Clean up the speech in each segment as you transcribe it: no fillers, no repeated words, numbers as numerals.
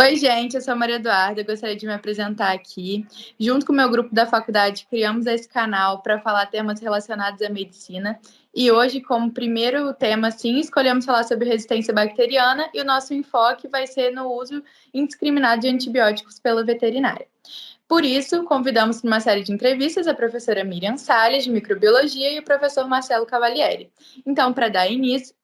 Oi, gente, eu sou a Maria Eduarda, eu gostaria de me apresentar aqui. Junto com o meu grupo da faculdade, criamos esse canal para falar temas relacionados à medicina. E hoje, como primeiro tema, sim, escolhemos falar sobre resistência bacteriana e o nosso enfoque vai ser no uso indiscriminado de antibióticos pela veterinária. Por isso, convidamos para uma série de entrevistas a professora Miriam Salles, de microbiologia, e o professor Marcelo Cavalieri. Então, para dar início,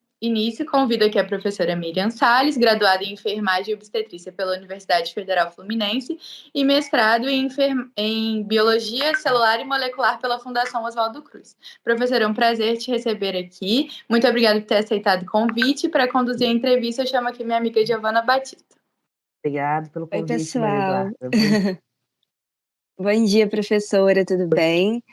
convido aqui a professora Miriam Salles, graduada em enfermagem e obstetrícia pela Universidade Federal Fluminense e mestrado em biologia celular e molecular pela Fundação Oswaldo Cruz. Professora, é um prazer te receber aqui. Muito obrigada por ter aceitado o convite. Para conduzir a entrevista, eu chamo aqui minha amiga Giovana Batista. Obrigado pelo Oi, convite, Maria pessoal. Eduarda. Bom dia, professora, tudo bem?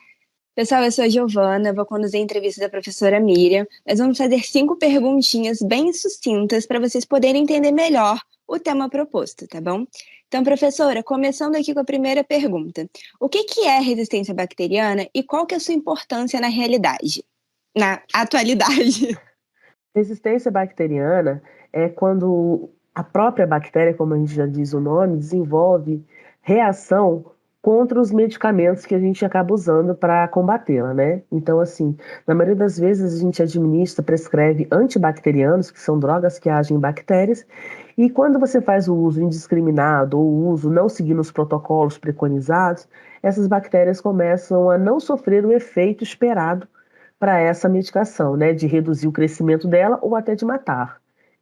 Pessoal, eu sou a Giovana, vou conduzir a entrevista da professora Miriam. Nós vamos fazer 5 perguntinhas bem sucintas para vocês poderem entender melhor o tema proposto, tá bom? Então, professora, começando aqui com a primeira pergunta. O que é resistência bacteriana e qual que é a sua importância na realidade, na atualidade? Resistência bacteriana é quando a própria bactéria, como a gente já diz o nome, desenvolve reação contra os medicamentos que a gente acaba usando para combatê-la, né? Então, assim, na maioria das vezes a gente administra, prescreve antibacterianos, que são drogas que agem em bactérias, e quando você faz o uso indiscriminado ou o uso não seguindo os protocolos preconizados, essas bactérias começam a não sofrer o efeito esperado para essa medicação, né, de reduzir o crescimento dela ou até de matar.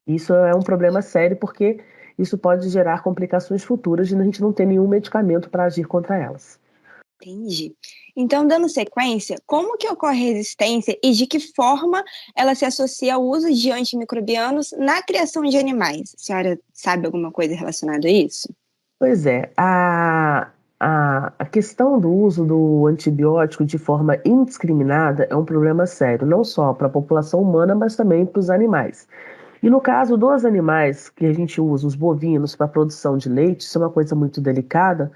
Isso é um problema sério porque isso pode gerar complicações futuras de a gente não ter nenhum medicamento para agir contra elas. Entendi. Então, dando sequência, como que ocorre a resistência e de que forma ela se associa ao uso de antimicrobianos na criação de animais? A senhora sabe alguma coisa relacionada a isso? Pois é, a questão do uso do antibiótico de forma indiscriminada é um problema sério, não só para a população humana, mas também para os animais. E no caso dos animais que a gente usa, os bovinos, para a produção de leite, isso é uma coisa muito delicada,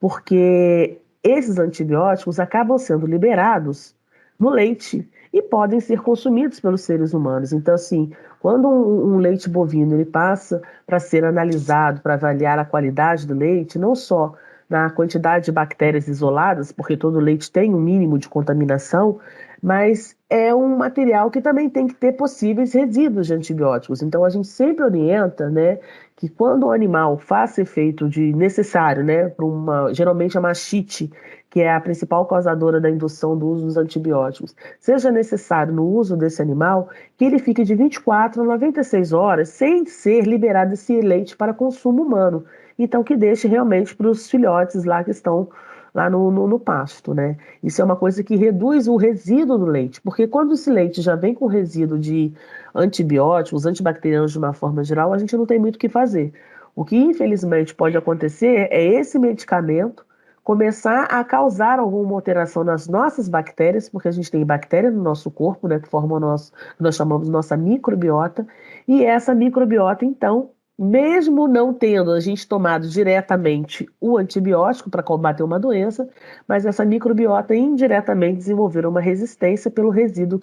porque esses antibióticos acabam sendo liberados no leite e podem ser consumidos pelos seres humanos. Então, assim, quando um leite bovino ele passa para ser analisado, para avaliar a qualidade do leite, não só na quantidade de bactérias isoladas, porque todo leite tem um mínimo de contaminação, mas é um material que também tem que ter possíveis resíduos de antibióticos. Então, a gente sempre orienta, né, que quando o animal faça efeito de necessário, né, para geralmente a mastite, que é a principal causadora da indução do uso dos antibióticos, seja necessário no uso desse animal, que ele fique de 24 a 96 horas sem ser liberado esse leite para consumo humano. Então, que deixe realmente para os filhotes lá que estão lá no pasto, né? Isso é uma coisa que reduz o resíduo do leite, porque quando esse leite já vem com resíduo de antibióticos, antibacterianos de uma forma geral, a gente não tem muito o que fazer. O que infelizmente pode acontecer é esse medicamento começar a causar alguma alteração nas nossas bactérias, porque a gente tem bactéria no nosso corpo, né, que formam que nós chamamos de nossa microbiota, e essa microbiota, então, mesmo não tendo a gente tomado diretamente o antibiótico para combater uma doença, mas essa microbiota indiretamente desenvolveu uma resistência pelo resíduo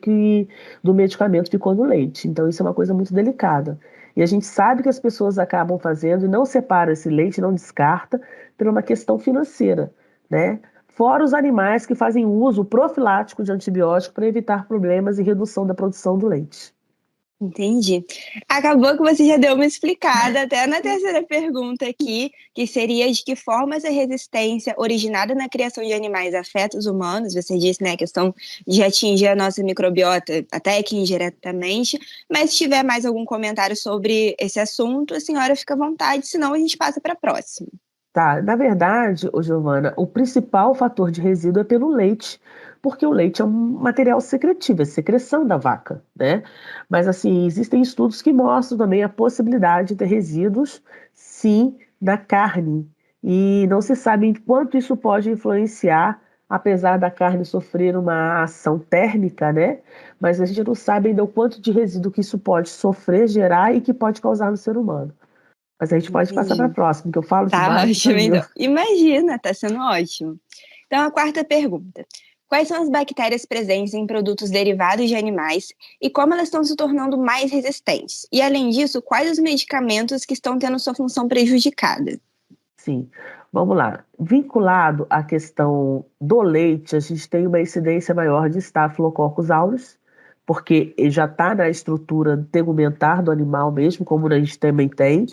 do medicamento ficou no leite. Então, isso é uma coisa muito delicada. E a gente sabe que as pessoas acabam fazendo e não separa esse leite, não descarta, por uma questão financeira, né? Fora os animais que fazem uso profilático de antibiótico para evitar problemas e redução da produção do leite. Entendi. Acabou que você já deu uma explicada até na terceira pergunta aqui, que seria de que forma essa resistência originada na criação de animais afeta os humanos. Você disse, né, a questão de atingir a nossa microbiota, até que indiretamente, mas se tiver mais algum comentário sobre esse assunto, a senhora fica à vontade, senão a gente passa para a próxima. Tá, na verdade, Giovana, o principal fator de resíduo é pelo leite, porque o leite é um material secretivo, é secreção da vaca, né? Mas, assim, existem estudos que mostram também a possibilidade de ter resíduos, sim, na carne. E não se sabe quanto isso pode influenciar, apesar da carne sofrer uma ação térmica, né? Mas a gente não sabe ainda o quanto de resíduo que isso pode sofrer, gerar e que pode causar no ser humano. Mas a gente pode passar para a próxima, que eu falo Tá demais. ótimo, então. Imagina, tá sendo ótimo. Então, a quarta pergunta. Quais são as bactérias presentes em produtos derivados de animais e como elas estão se tornando mais resistentes? E, além disso, quais os medicamentos que estão tendo sua função prejudicada? Sim, vamos lá. Vinculado à questão do leite, a gente tem uma incidência maior de Staphylococcus aureus, porque ele já está na estrutura tegumentar do animal mesmo, como a gente também tem,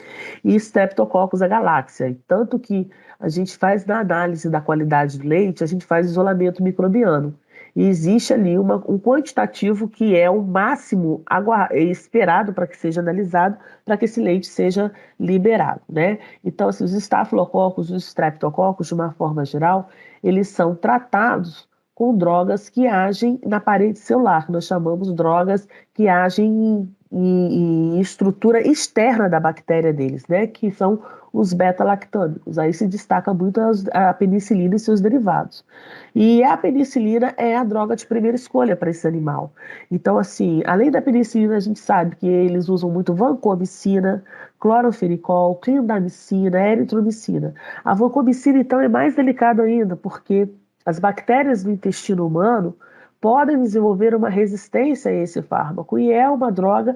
e Streptococcus agaláxia. Tanto que a gente faz na análise da qualidade do leite, a gente faz isolamento microbiano. E existe ali um quantitativo que é o máximo esperado para que seja analisado, para que esse leite seja liberado, né? Então, assim, os estafilococos, os streptococos, de uma forma geral, eles são tratados com drogas que agem na parede celular, que nós chamamos drogas que agem em estrutura externa da bactéria deles, né? Que são os beta-lactâmicos. Aí se destaca muito a penicilina e seus derivados. E a penicilina é a droga de primeira escolha para esse animal. Então, assim, além da penicilina, a gente sabe que eles usam muito vancomicina, clorofenicol, clindamicina, eritromicina. A vancomicina, então, é mais delicada ainda, porque as bactérias do intestino humano podem desenvolver uma resistência a esse fármaco, e é uma droga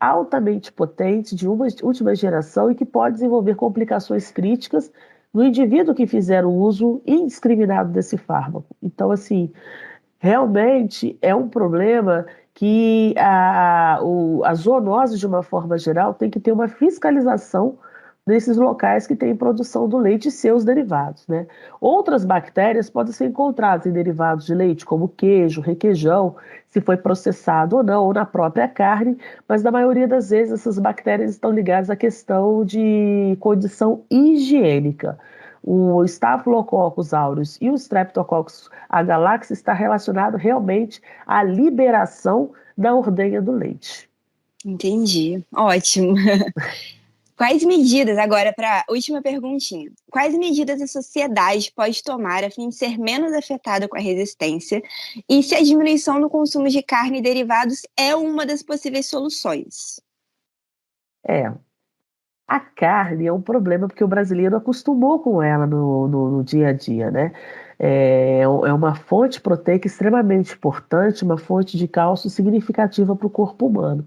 altamente potente, de última geração, e que pode desenvolver complicações críticas no indivíduo que fizer o uso indiscriminado desse fármaco. Então, assim, realmente é um problema que a zoonose, de uma forma geral, tem que ter uma fiscalização nesses locais que têm produção do leite e seus derivados, né? Outras bactérias podem ser encontradas em derivados de leite, como queijo, requeijão, se foi processado ou não, ou na própria carne, mas na maioria das vezes essas bactérias estão ligadas à questão de condição higiênica. O Staphylococcus aureus e o Streptococcus agaláxia está relacionado realmente à liberação da ordenha do leite. Entendi. Ótimo. Quais medidas, agora para a última perguntinha, quais medidas a sociedade pode tomar a fim de ser menos afetada com a resistência e se a diminuição no consumo de carne e derivados é uma das possíveis soluções? A carne é um problema porque o brasileiro acostumou com ela no dia a dia, né? É uma fonte proteica extremamente importante, uma fonte de cálcio significativa para o corpo humano.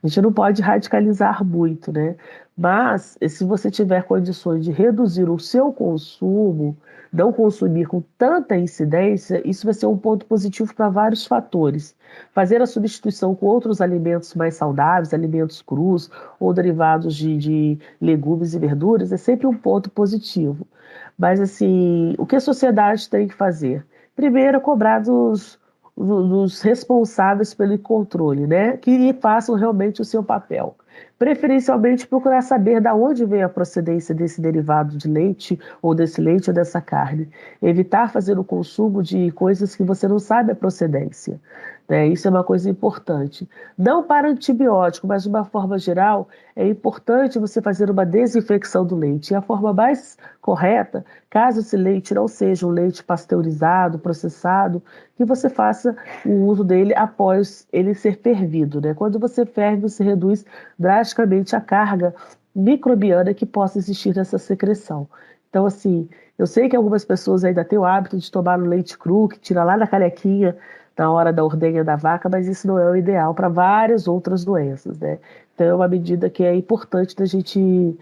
A gente não pode radicalizar muito, né? Mas se você tiver condições de reduzir o seu consumo, não consumir com tanta incidência, isso vai ser um ponto positivo para vários fatores. Fazer a substituição com outros alimentos mais saudáveis, alimentos crus ou derivados de legumes e verduras, é sempre um ponto positivo. Mas, assim, o que a sociedade tem que fazer? Primeiro, cobrar dos responsáveis pelo controle, né? Que façam realmente o seu papel. Preferencialmente procurar saber de onde vem a procedência desse derivado de leite ou dessa carne. Evitar fazer o consumo de coisas que você não sabe a procedência, né? Isso é uma coisa importante. Não para antibiótico, mas de uma forma geral, é importante você fazer uma desinfecção do leite. E a forma mais correta, caso esse leite não seja um leite pasteurizado, processado, que você faça o uso dele após ele ser fervido, né? Quando você ferve, você reduz drasticamente a carga microbiana que possa existir nessa secreção. Então, assim, eu sei que algumas pessoas ainda têm o hábito de tomar o leite cru, que tira lá da canequinha na hora da ordenha da vaca, mas isso não é o ideal para várias outras doenças, né? Então, é uma medida que é importante da gente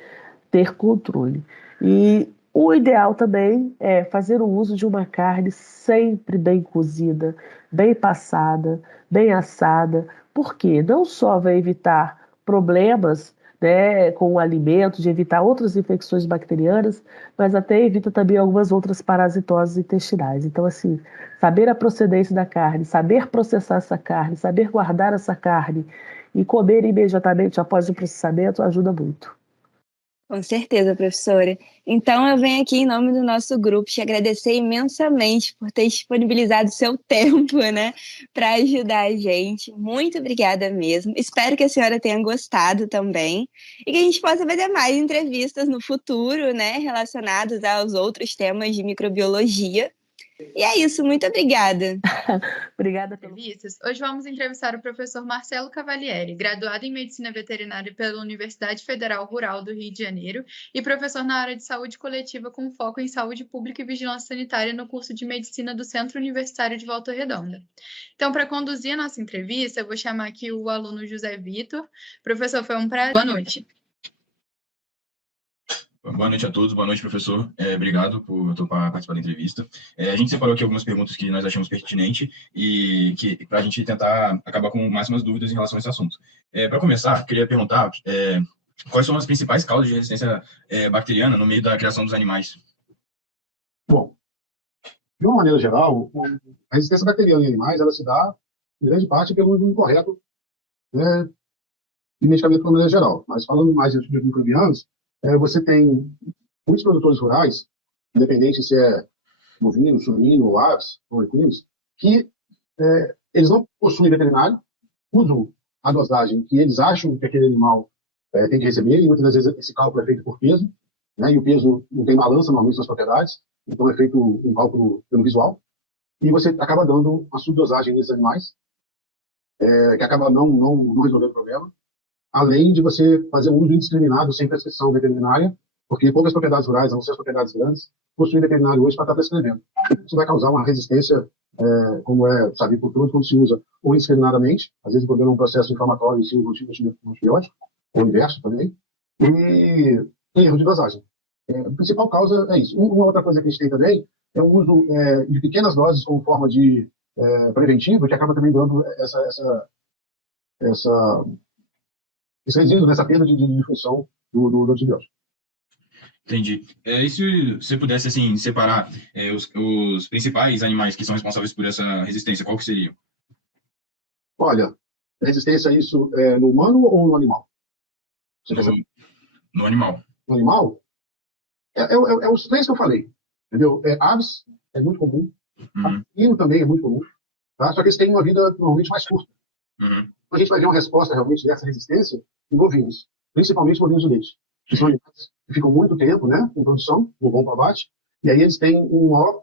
ter controle. E o ideal também é fazer o uso de uma carne sempre bem cozida, bem passada, bem assada, porque não só vai evitar problemas, né, com o alimento, de evitar outras infecções bacterianas, mas até evita também algumas outras parasitoses intestinais. Então, assim, saber a procedência da carne, saber processar essa carne, saber guardar essa carne e comer imediatamente após o processamento ajuda muito. Com certeza, professora. Então, eu venho aqui em nome do nosso grupo te agradecer imensamente por ter disponibilizado seu tempo, né, para ajudar a gente. Muito obrigada mesmo. Espero que a senhora tenha gostado também e que a gente possa fazer mais entrevistas no futuro, né, relacionadas aos outros temas de microbiologia. E é isso, muito obrigada. Obrigada pelo... Entrevistas. Hoje vamos entrevistar o professor Marcelo Cavalieri, graduado em Medicina Veterinária pela Universidade Federal Rural do Rio de Janeiro e professor na área de saúde coletiva com foco em saúde pública e vigilância sanitária no curso de Medicina do Centro Universitário de Volta Redonda. Então, para conduzir a nossa entrevista, eu vou chamar aqui o aluno José Vitor. Professor, foi um prazer. Boa noite. Boa noite a todos, boa noite, professor. Obrigado por topar participar da entrevista. A gente separou aqui algumas perguntas que nós achamos pertinentes e que para a gente tentar acabar com máximas dúvidas em relação a esse assunto. Para começar, queria perguntar quais são as principais causas de resistência bacteriana no meio da criação dos animais? Bom, de uma maneira geral, a resistência bacteriana em animais ela se dá, em grande parte, pelo uso incorreto, né, de medicamento de uma maneira geral. Mas falando mais de antimicrobianos, você tem muitos produtores rurais, independente se é bovino, suíno, ou aves, ou equinos, que eles não possuem veterinário, usam a dosagem que eles acham que aquele animal tem que receber, e muitas das vezes esse cálculo é feito por peso, né, e o peso não tem balança normalmente nas propriedades, então é feito um cálculo pelo visual, e você acaba dando uma subdosagem desses animais, que acaba não resolvendo o problema, além de você fazer um uso indiscriminado sem prescrição veterinária, porque poucas propriedades rurais, a não ser as propriedades grandes, possuem veterinário hoje para estar prescrevendo. Isso vai causar uma resistência, como é sabido por todos, quando se usa ou indiscriminadamente, às vezes podendo um processo inflamatório e se usa um antibiótico, ou o inverso também, e erro de dosagem. A principal causa é isso. Uma outra coisa que a gente tem também é o uso de pequenas doses como forma de preventivo, que acaba também dando esse resíduo, nessa perda de função do antibiótico. Entendi. E se você pudesse, assim, separar os principais animais que são responsáveis por essa resistência, qual que seriam? Olha, resistência a isso no humano ou no animal? No animal. No animal? É os três que eu falei, entendeu? Aves é muito comum, suíno também é muito comum, tá? Só que eles têm uma vida normalmente mais curta. Uhum. A gente vai ver uma resposta realmente dessa resistência em bovinos, principalmente bovinos de leite, que são animais que ficam muito tempo, né, em produção, no bom abate, e aí eles têm uma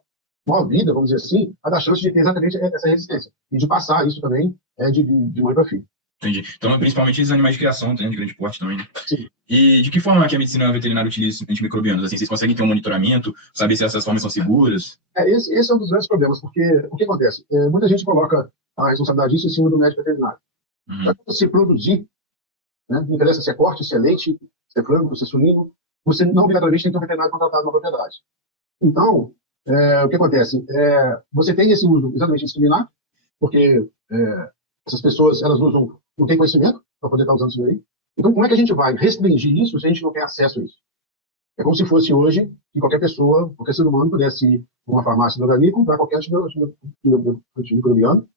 maior vida, vamos dizer assim, a da chance de ter exatamente essa resistência, e de passar isso também de mãe para filho. Entendi. Então, principalmente os animais de criação, de grande porte também, né? Sim. E de que forma que a medicina veterinária utiliza antimicrobianos? Assim, vocês conseguem ter um monitoramento, saber se essas formas são seguras? Esse é um dos grandes problemas, porque o que acontece? Muita gente coloca a responsabilidade disso em cima do médico veterinário. Para você produzir, né, não interessa se é corte, se é leite, se é frango, se é suíno, você não obrigatoriamente tem que ter um veterinário contratado na propriedade. Então, o que acontece? Você tem esse uso exatamente indiscriminado, porque essas pessoas, elas usam, não têm conhecimento para poder estar usando isso aí. Então, como é que a gente vai restringir isso se a gente não tem acesso a isso? É como se fosse hoje que qualquer pessoa, qualquer ser humano pudesse ir numa farmácia do Drogani e comprar qualquer antimicrobiano,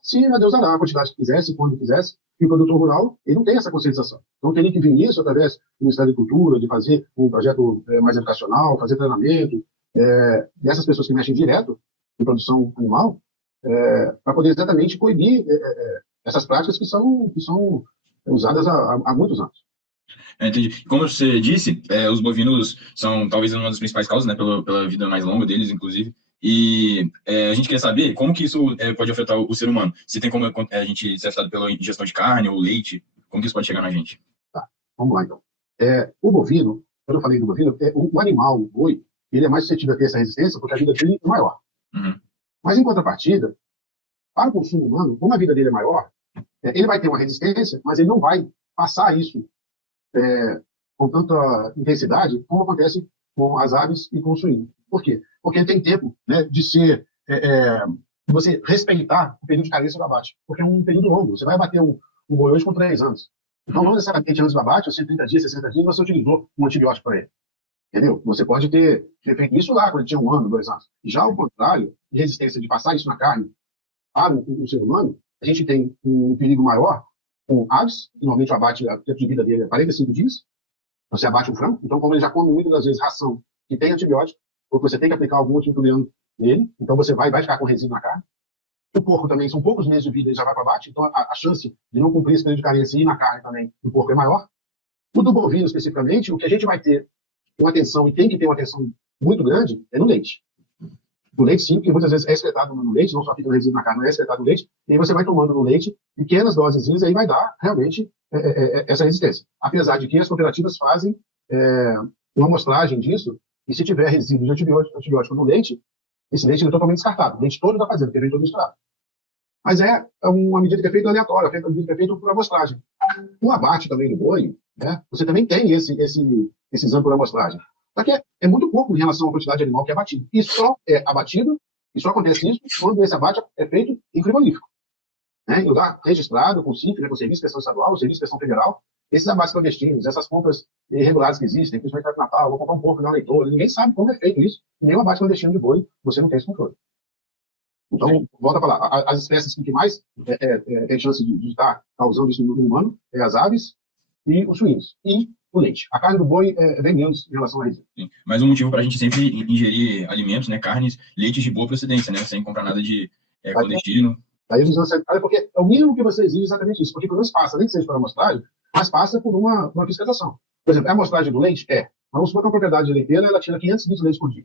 se a Deus dará a quantidade que quisesse, quando quisesse, e o produtor rural, ele não tem essa conscientização. Então, teria que vir isso através do Ministério da Agricultura, de fazer um projeto mais educacional, fazer treinamento, dessas pessoas que mexem direto em produção animal, para poder exatamente coibir essas práticas que são usadas há muitos anos. Entendi. Como você disse, os bovinos são talvez uma das principais causas, né, pela vida mais longa deles, inclusive. E a gente quer saber como que isso pode afetar o ser humano. Se tem como a gente ser afetado pela ingestão de carne ou leite, como que isso pode chegar na gente? Tá, vamos lá então. O bovino, quando eu falei do bovino, o animal, o boi, ele é mais suscetível a ter essa resistência porque a vida dele é maior. Mas em contrapartida, para o consumo humano, como a vida dele é maior, ele vai ter uma resistência, mas ele não vai passar isso com tanta intensidade como acontece com as aves e com o suíno. Por quê? Porque ele tem tempo, né, de ser você respeitar o período de carência do abate, porque é um período longo. Você vai abater um boi hoje com 3 anos. Então, não necessariamente antes do abate, ou 30 dias, 60 dias, você utilizou um antibiótico para ele. Entendeu? Você pode ter feito isso lá, quando ele tinha 1 ano, 2 anos. Já ao contrário, de resistência de passar isso na carne para o ser humano, a gente tem um perigo maior com aves, normalmente o abate, o tempo de vida dele é 45 dias, você abate um frango, então como ele já come muitas das vezes ração que tem antibiótico, ou que você tem que aplicar algum antimicrobiano nele, então você vai ficar com resíduo na carne. O porco também, são poucos meses de vida, ele já vai para abate, então a chance de não cumprir esse período de carência e ir na carne também do porco é maior. O do bovino, especificamente, o que a gente vai ter uma atenção, e tem que ter uma atenção muito grande, é no leite. do leite, sim, porque muitas vezes é excretado no leite, não só fica no resíduo na carne, mas é excretado no leite, e aí você vai tomando no leite pequenas dosezinhas, aí vai dar realmente essa resistência. Apesar de que as cooperativas fazem uma amostragem disso, e se tiver resíduo de antibiótico no leite, esse leite é totalmente descartado. O leite todo está fazendo, porque vem todo misturado. Mas é uma medida que é feita aleatória, uma medida que é feita por amostragem. O abate também do boi, né, você também tem esse exame por amostragem. Só que é muito pouco em relação à quantidade de animal que é abatido. E só é abatido, e só acontece isso quando esse abate é feito em frigorífico. Né, em lugar registrado, com o CIF, né, com o Serviço de Inspeção Estadual, o Serviço de Inspeção Federal. Esses abates clandestinos, essas compras irregulares que existem, principalmente no Natal, vou comprar um porco na leitora, ninguém sabe como é feito isso. Nem o abate clandestino de boi, você não tem esse controle. Então, volta a falar, as espécies que mais tem chance de estar causando isso no humano é as aves e os suínos. E o leite. A carne do boi é bem menos em relação a isso. Sim. Mas um motivo para a gente sempre ingerir alimentos, né, carnes, leites de boa procedência, né, sem comprar nada de clandestino. Aí a vigilância sanitária, porque é o mínimo que você exige exatamente isso. Porque pelo menos passa, nem que seja por amostragem, mas passa por uma fiscalização. Por exemplo, a amostragem do leite vamos supor que uma propriedade leiteira, ela tira 500 litros de leite por dia.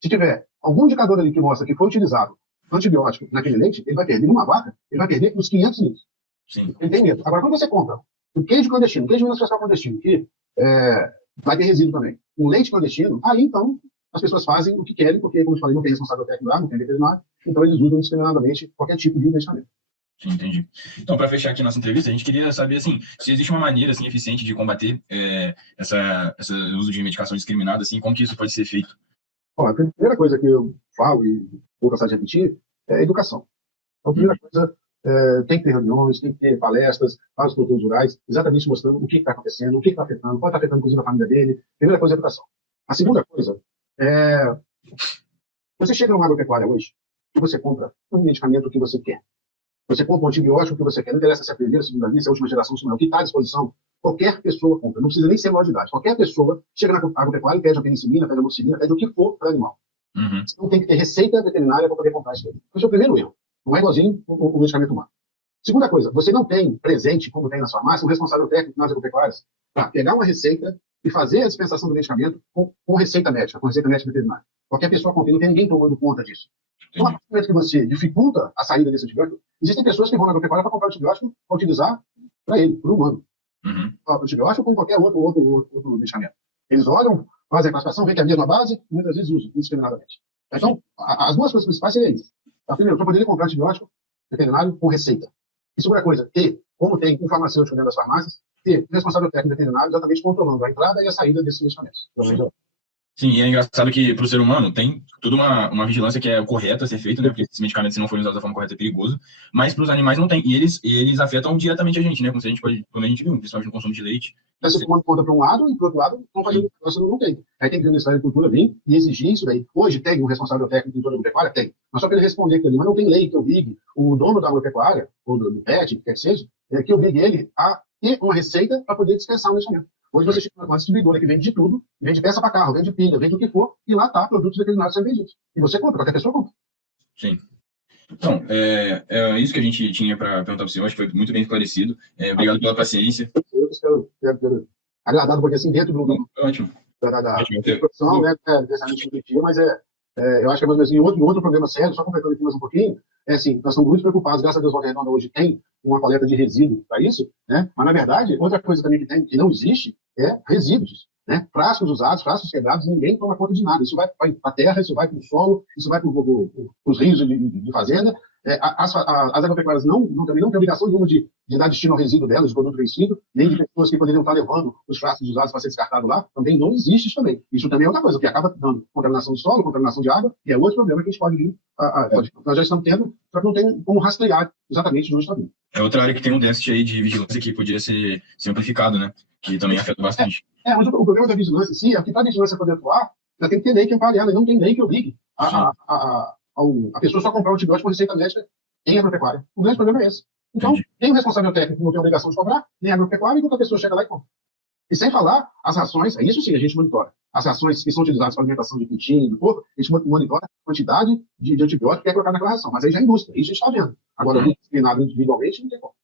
Se tiver algum indicador ali que mostra que foi utilizado antibiótico naquele leite, ele vai perder numa vaca, ele vai perder uns 500 litros. Sim. Ele tem medo. Agora, quando você compra um queijo clandestino, queijo industrial clandestino, que vai ter resíduo também, um leite clandestino, aí então as pessoas fazem o que querem, porque, como eu falei, não tem responsável técnico lá, não tem veterinário, então eles usam indiscriminadamente qualquer tipo de medicamento. Sim, entendi. Então, para fechar aqui a nossa entrevista, a gente queria saber, assim, se existe uma maneira, assim, eficiente de combater esse uso de medicação indiscriminada, assim, como que isso pode ser feito? Bom, a primeira coisa que eu falo, e vou cansar de repetir, é a educação. Então, a primeira coisa, tem que ter reuniões, tem que ter palestras para os produtores rurais, exatamente mostrando o que está acontecendo, o que está afetando, pode estar afetando, inclusive, a família dele. Primeira coisa é a educação. A segunda coisa você chega numa agropecuária hoje e você compra um medicamento que você quer. Você compra um antibiótico que você quer, não interessa se é a primeira, a segunda via, se é a última geração, se não é o que está à disposição, qualquer pessoa compra, não precisa nem ser maior de idade. Qualquer pessoa chega na agropecuária e pede a penicilina, pede a amoxicilina, pede o que for para animal. Uhum. Você não tem que ter receita veterinária para poder comprar isso. Esse é o primeiro erro. Não é igualzinho o medicamento humano. Segunda coisa, você não tem presente, como tem na sua farmácia, um responsável técnico nas agropecuárias para pegar uma receita e fazer a dispensação do medicamento com receita médica veterinária. Qualquer pessoa compra, não tem ninguém tomando conta disso. Então, a partir do momento que você dificulta a saída desse antibiótico, existem pessoas que vão na agropecuária para comprar antibiótico para utilizar para ele, para o humano. Uhum. Antibiótico com qualquer outro medicamento. Eles olham, fazem a classificação, veem que é a mesma base, e muitas vezes usam indiscriminadamente. Então, as duas coisas principais seriam isso. Primeiro, para poder comprar antibiótico veterinário com receita. E segunda coisa, como tem um farmacêutico dentro das farmácias, ter responsável técnico veterinário exatamente controlando a entrada e a saída desses medicamentos. Sim, e é engraçado que para o ser humano tem toda uma vigilância que é correta a ser feita, né? Porque esses medicamentos, se não forem usados da forma correta, é perigoso. Mas para os animais não tem. E eles afetam diretamente a gente, né? Como a gente viu, principalmente no consumo de leite. Você tomando conta para um lado e para o outro lado não faz você não tem. Aí tem que o Ministério da Agricultura vir e exigir isso daí. Hoje tem um responsável técnico em toda a agropecuária? Tem. Mas só para ele responder aquilo ali. Mas não tem lei que obrigue o dono da agropecuária, ou do PET, quer que seja, que obrigue ele a ter uma receita para poder dispensar o medicamento. Hoje você chega numa distribuidora que vende de tudo, vende peça para carro, vende pilha, vende o que for, e lá está produtos veterinários sendo vendidos. E você compra, qualquer pessoa compra. Sim. Então, é isso que a gente tinha para perguntar para o senhor. Acho que foi muito bem esclarecido. Obrigado pela paciência. Eu espero ter agradado, porque assim, dentro ótimo. da profissão, né, necessariamente intuitiva, mas eu acho que é mais ou menos em outro programa sério, só completando aqui mais um pouquinho, assim, nós estamos muito preocupados, graças a Deus, Volta Redonda hoje tem uma coleta de resíduo para isso, né? Mas, na verdade, outra coisa também que não existe é resíduos, né? Frascos usados, frascos quebrados, ninguém toma conta de nada. Isso vai para a terra, isso vai para o solo, isso vai para os rios de fazenda. As agropecuárias também não têm obrigação nenhuma de dar destino ao resíduo delas, de produto vencido, nem de pessoas que poderiam estar levando os frascos usados para ser descartado lá. Também não existe isso também. Isso também é outra coisa, que acaba dando contaminação do solo, contaminação de água, e é outro problema que a gente pode vir. Nós já estamos tendo, só que não tem como rastrear exatamente onde está vindo. É outra área que tem um déficit aí de vigilância que poderia ser amplificado, né? Que também afeta bastante. Mas o problema da vigilância, sim, é que para a vigilância poder atuar, já tem que ter lei que ampare ela, e não tem lei que obrigue a pessoa só comprar um antibiótico com receita médica em agropecuária. O grande problema é esse. Então, nem o responsável técnico não tem obrigação de comprar, nem a agropecuária, enquanto a pessoa chega lá e compra. E sem falar as rações, isso sim a gente monitora. As rações que são utilizadas para alimentação de pintinho, do porco, a gente monitora a quantidade de antibiótico que é colocado naquela ração. Mas aí já é indústria, isso a gente está vendo. Agora, disciplinado individualmente, não tem como.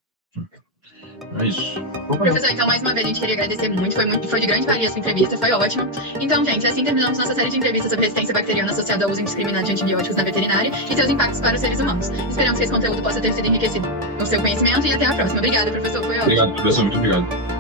É isso. Professor, então, mais uma vez, a gente queria agradecer muito. Foi de grande valia essa entrevista, foi ótimo. Então, gente, assim terminamos nossa série de entrevistas sobre resistência bacteriana associada ao uso indiscriminado de antibióticos na veterinária e seus impactos para os seres humanos. Esperamos que esse conteúdo possa ter sido enriquecido no seu conhecimento e até a próxima. Obrigada, professor. Foi ótimo. Obrigado, professor. Muito obrigado.